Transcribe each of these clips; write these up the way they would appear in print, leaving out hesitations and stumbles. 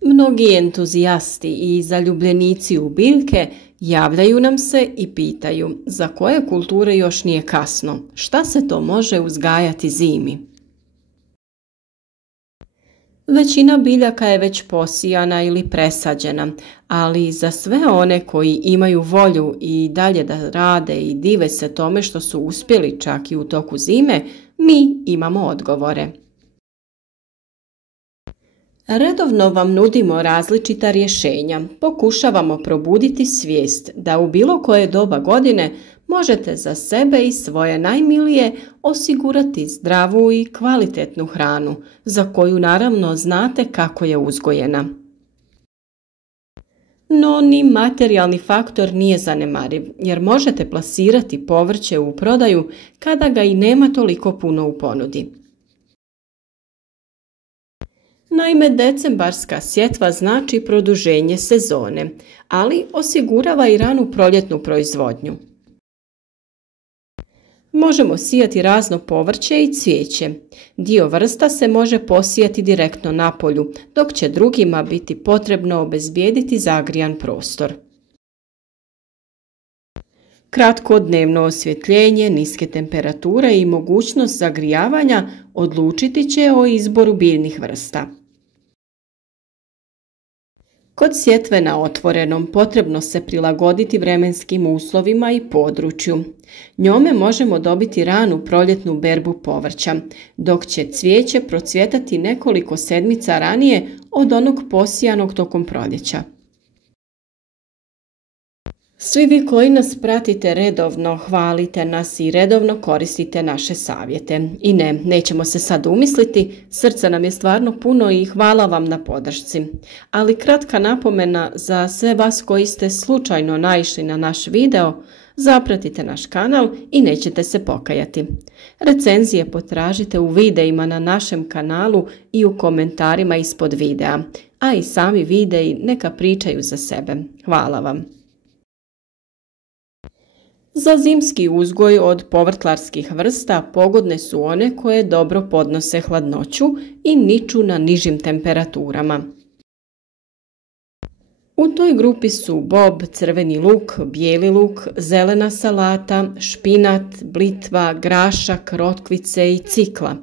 Mnogi entuzijasti i zaljubljenici u biljke javljaju nam se i pitaju za koje kulture još nije kasno, šta se to može uzgajati zimi. Većina biljaka je već posijana ili presađena, ali za sve one koji imaju volju i dalje da rade i dive se tome što su uspjeli čak i u toku zime, mi imamo odgovore. Redovno vam nudimo različita rješenja, pokušavamo probuditi svijest da u bilo koje doba godine možete za sebe i svoje najmilije osigurati zdravu i kvalitetnu hranu, za koju naravno znate kako je uzgojena. No, ni materijalni faktor nije zanemariv, jer možete plasirati povrće u prodaju kada ga i nema toliko puno u ponudi. Naime, decembarska sjetva znači produženje sezone, ali osigurava i ranu proljetnu proizvodnju. Možemo sijati razno povrće i cvijeće. Dio vrsta se može posijati direktno na polju, dok će drugima biti potrebno obezbijediti zagrijan prostor. Kratko dnevno osvjetljenje, niske temperature i mogućnost zagrijavanja odlučiti će o izboru biljnih vrsta. Kod sjetve na otvorenom potrebno se prilagoditi vremenskim uslovima i području. Njome možemo dobiti ranu proljetnu berbu povrća, dok će cvijeće procvjetati nekoliko sedmica ranije od onog posijanog tokom proljeća. Svi vi koji nas pratite redovno, hvalite nas i redovno koristite naše savjete. I nećemo se sad umisliti, srca nam je stvarno puno i hvala vam na podršci. Ali kratka napomena za sve vas koji ste slučajno naišli na naš video, zapratite naš kanal i nećete se pokajati. Recenzije potražite u videima na našem kanalu i u komentarima ispod videa, a i sami videi neka pričaju za sebe. Hvala vam. Za zimski uzgoj od povrtlarskih vrsta pogodne su one koje dobro podnose hladnoću i niču na nižim temperaturama. U toj grupi su bob, crveni luk, bijeli luk, zelena salata, špinat, blitva, grašak, rotkvice i cikla.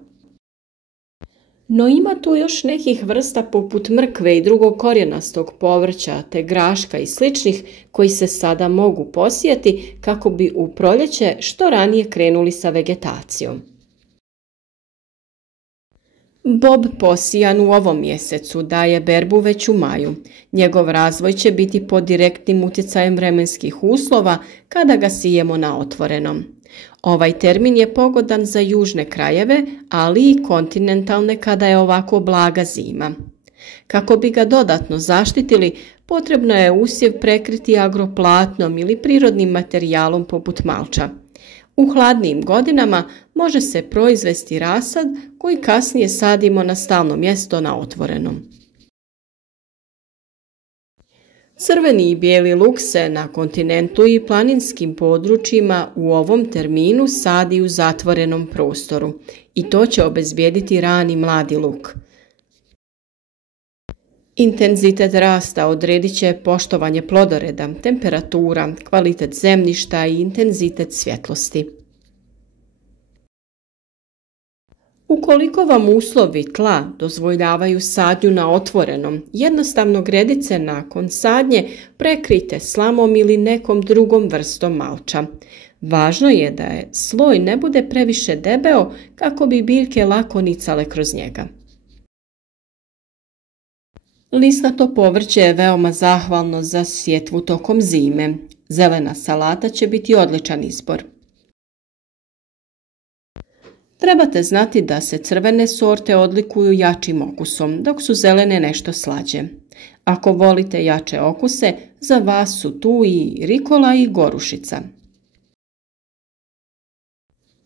No ima tu još nekih vrsta poput mrkve i drugog korijenastog povrća te graška i sličnih koji se sada mogu posijati kako bi u proljeće što ranije krenuli sa vegetacijom. Bob posijan u ovom mjesecu daje berbu već u maju. Njegov razvoj će biti pod direktnim utjecajem vremenskih uslova kada ga sijemo na otvorenom. Ovaj termin je pogodan za južne krajeve, ali i kontinentalne kada je ovako blaga zima. Kako bi ga dodatno zaštitili, potrebno je usjev prekriti agroplatnom ili prirodnim materijalom poput malča. U hladnijim godinama može se proizvesti rasad koji kasnije sadimo na stalno mjesto na otvorenom. Crveni i bijeli luk se na kontinentu i planinskim područjima u ovom terminu sadi u zatvorenom prostoru i to će obezbijediti rani mladi luk. Intenzitet rasta odredit će poštovanje plodoreda, temperatura, kvalitet zemljišta i intenzitet svjetlosti. Ukoliko vam uslovi tla dozvoljavaju sadnju na otvorenom, jednostavno gredice nakon sadnje prekrijte slamom ili nekom drugom vrstom malča. Važno je da sloj ne bude previše debeo kako bi biljke lako nicale kroz njega. Lisnato povrće je veoma zahvalno za sjetvu tokom zime. Zelena salata će biti odličan izbor. Trebate znati da se crvene sorte odlikuju jačim okusom, dok su zelene nešto slađe. Ako volite jače okuse, za vas su tu i rikola i gorušica.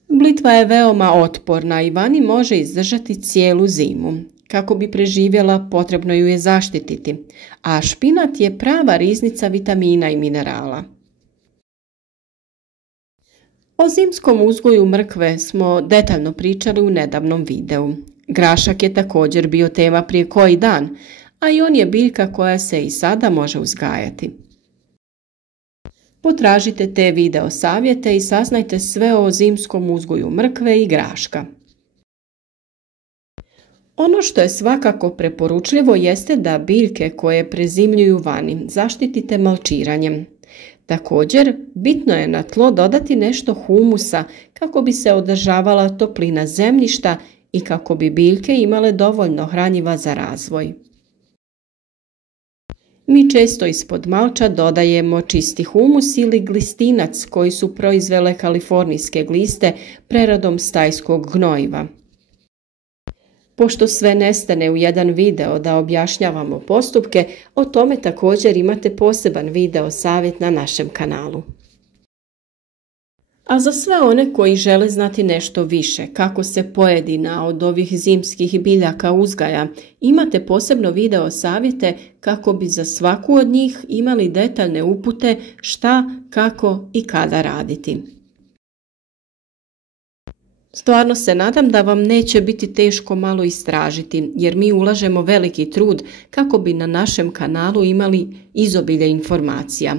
Blitva je veoma otporna i vani može izdržati cijelu zimu. Kako bi preživjela, potrebno ju je zaštititi, a špinat je prava riznica vitamina i minerala. O zimskom uzgoju mrkve smo detaljno pričali u nedavnom videu. Grašak je također bio tema prije koji dan, a i on je biljka koja se i sada može uzgajati. Potražite te video savjete i saznajte sve o zimskom uzgoju mrkve i graška. Ono što je svakako preporučljivo jeste da biljke koje prezimljuju vani zaštitite malčiranjem. Također, bitno je na tlo dodati nešto humusa kako bi se održavala toplina zemljišta i kako bi biljke imale dovoljno hranjiva za razvoj. Mi često ispod malča dodajemo čisti humus ili glistinac koji su proizvele kalifornijske gliste preradom stajskog gnojiva. Pošto sve nestane u jedan video da objašnjavamo postupke, o tome također imate poseban video savjet na našem kanalu. A za sve one koji žele znati nešto više kako se pojedina od ovih zimskih biljaka uzgaja, imate posebno video savjete kako bi za svaku od njih imali detaljne upute šta, kako i kada raditi. Stvarno se nadam da vam neće biti teško malo istražiti, jer mi ulažemo veliki trud kako bi na našem kanalu imali izobilje informacija.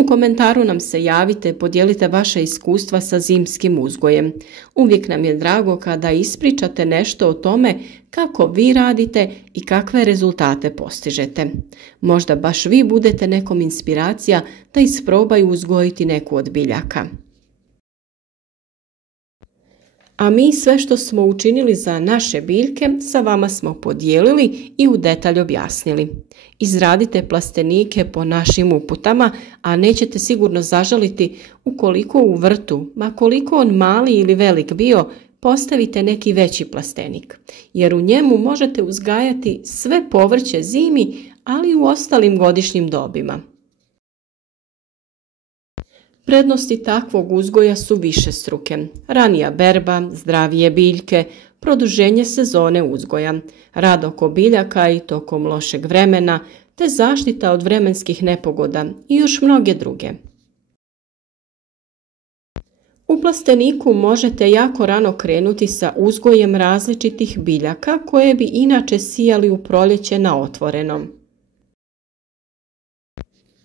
U komentaru nam se javite, podijelite vaše iskustva sa zimskim uzgojem. Uvijek nam je drago kada ispričate nešto o tome kako vi radite i kakve rezultate postižete. Možda baš vi budete nekom inspiracija da isprobaju uzgojiti neku od biljaka. A mi sve što smo učinili za naše biljke sa vama smo podijelili i u detalj objasnili. Izradite plastenike po našim uputama, a nećete sigurno zažaliti ukoliko u vrtu, ma koliko on mali ili velik bio, postavite neki veći plastenik, jer u njemu možete uzgajati sve povrće zimi, ali i u ostalim godišnjim dobima. Prednosti takvog uzgoja su višestruke: ranija berba, zdravije biljke, produženje sezone uzgoja, rad oko biljaka i tokom lošeg vremena, te zaštita od vremenskih nepogoda i još mnoge druge. U plasteniku možete jako rano krenuti sa uzgojem različitih biljaka koje bi inače sijali u proljeće na otvorenom.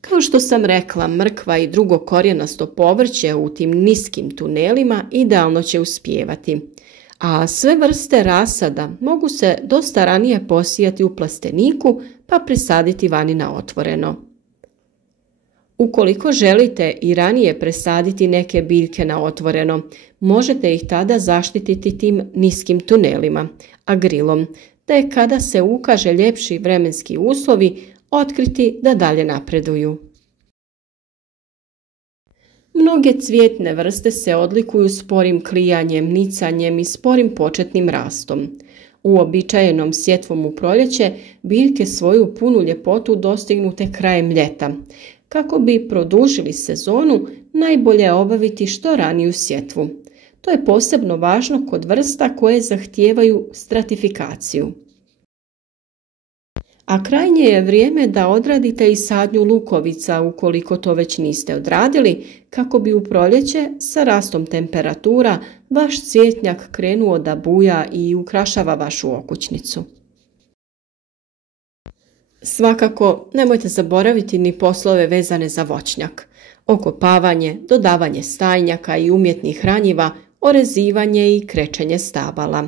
Kao što sam rekla, mrkva i drugo korijenasto povrće u tim niskim tunelima idealno će uspijevati, a sve vrste rasada mogu se dosta ranije posijati u plasteniku pa presaditi vani na otvoreno. Ukoliko želite i ranije presaditi neke biljke na otvoreno, možete ih tada zaštititi tim niskim tunelima, agrilom, te kada se ukaže ljepši vremenski uslovi, otkriti da dalje napreduju. Mnoge cvjetne vrste se odlikuju sporim klijanjem, nicanjem i sporim početnim rastom. Uobičajenom sjetvom u proljeće biljke svoju punu ljepotu dostignu tek krajem ljeta. Kako bi produžili sezonu, najbolje je obaviti što raniju sjetvu. To je posebno važno kod vrsta koje zahtijevaju stratifikaciju. A krajnje je vrijeme da odradite i sadnju lukovica ukoliko to već niste odradili, kako bi u proljeće sa rastom temperatura vaš cvjetnjak krenuo da buja i ukrašava vašu okućnicu. Svakako, nemojte zaboraviti ni poslove vezane za voćnjak: okopavanje, dodavanje stajnjaka i umjetnih hranjiva, orezivanje i krečenje stabala.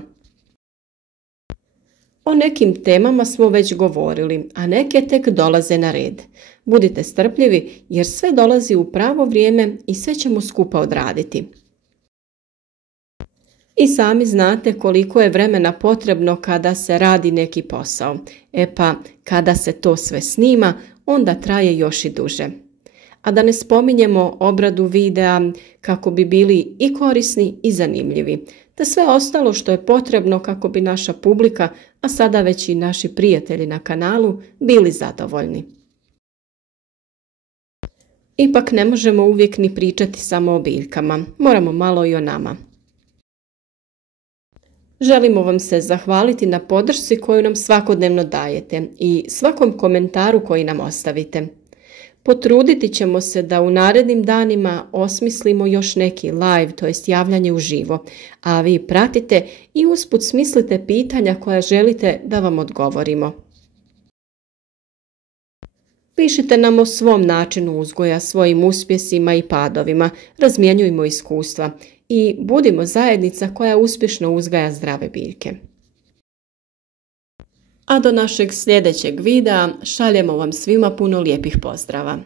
O nekim temama smo već govorili, a neke tek dolaze na red. Budite strpljivi jer sve dolazi u pravo vrijeme i sve ćemo skupa odraditi. I sami znate koliko je vremena potrebno kada se radi neki posao. E pa, kada se to sve snima, onda traje još i duže. A da ne spominjemo obradu videa kako bi bili i korisni i zanimljivi, te sve ostalo što je potrebno kako bi naša publika, a sada već i naši prijatelji na kanalu, bili zadovoljni. Ipak ne možemo uvijek ni pričati samo o biljkama, moramo malo i o nama. Želimo vam se zahvaliti na podršci koju nam svakodnevno dajete i svakom komentaru koji nam ostavite. Potruditi ćemo se da u narednim danima osmislimo još neki live, to jest javljanje uživo, a vi pratite i usput smislite pitanja koja želite da vam odgovorimo. Pišite nam o svom načinu uzgoja, svojim uspjesima i padovima, razmjenjujmo iskustva i budimo zajednica koja uspješno uzgaja zdrave biljke. A do našeg sljedećeg videa šaljemo vam svima puno lijepih pozdrava.